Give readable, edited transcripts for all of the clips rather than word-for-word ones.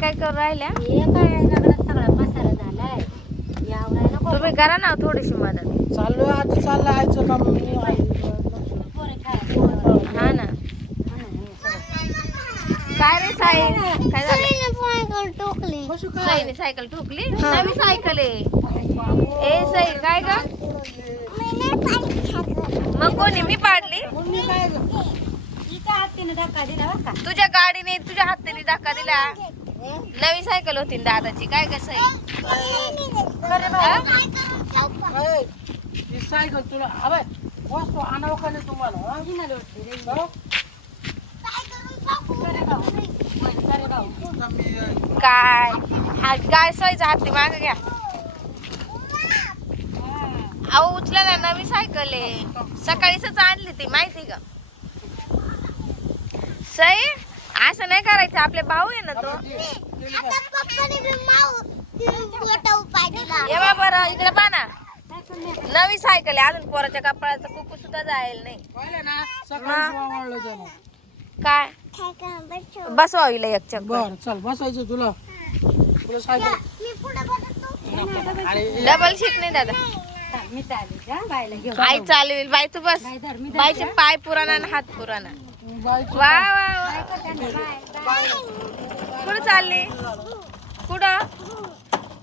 काय करू राहिल्या? हे काय लग्नात सगळा पसारा झालाय. यावं नको. तुम्ही करा ना थोडीशी मदत. चाललो आता चाललं आयचं काम पोरं खेळायला. हा ना. काय रे साई, काय झालं? साईने सायकल ठोकली. नवी सायकल आहे. ए साई काय ग? मग कोणी मी पाडली? हिच्या हातीने धक्का दिला बरं का. तुझ्या गाडीने तुझ्या हाताने धक्का दिला. नवी सायकल होती ना दादाची. काय ग साई? ही सायकल तुला अबे वस्तू आणावं का नाही तुम्हाला हा? हिनाला वाटते रे. हो? अरे भाऊ. काय हा काय साईचा हाती माग घ्या. अहो उचला ना, नवी सायकल आहे. सकाळीच आणली ती माहिती का? सई असं नाही करायचं. आपले भाऊ आहे ना तो. ये बा बरं इकडे पहा ना. नवी सायकल आहे. अजून पोराच्या कपाळाचा कुकू सुद्धा जायला नाही. पाहिलं ना सकाळी वाळलं त्याला. काय बसवा हिला एक चक्कर. बर चल बसायचं तुला तुला सायकल अरे डबल सीट नाही दादा. मी चालेल हा बायला घेऊन. आई चालवेल. बाई तू बस. बाय धर, मी बाईचे पाय पुराणा आणि हात पुराणा. बायचं वा वा वा. बाय. कुठं चालली? कुठं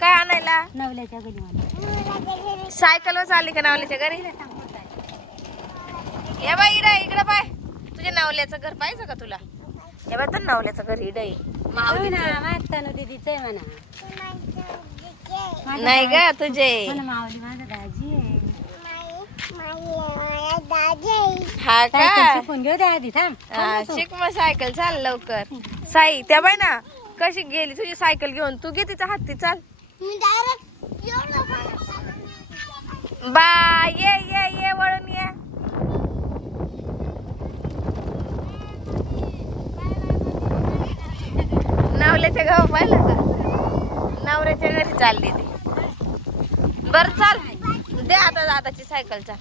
काय आणायला? नवल्याच्या घरी मला. सायकलवर चालली का नावल्याच्या घरी? ये बाई इकडे पाय. तुझ्या नावल्याचं घर पाहिजे का तुला? हे बाय तर नावल्याचं घर इड आहे. हो ना, मागताना दीदीचं आहे म्हणा. नाही ग तुझे. म्हणा मावली माझा दाजी आहे. हा सायकल का? शिकून घेऊ द्या आधी थांब. हा, शिक मग सायकल चाल लवकर. साई त्या बाय ना कशी गेली तुझी सायकल घेऊन. तू घे तिचा हाती चाल. बा ये ये ये वळून ये. नावल्याच्या गाव पाहिलं का? नवऱ्याच्या घरी चालली ती. बरं चाल दे आता दादाची सायकल चाल.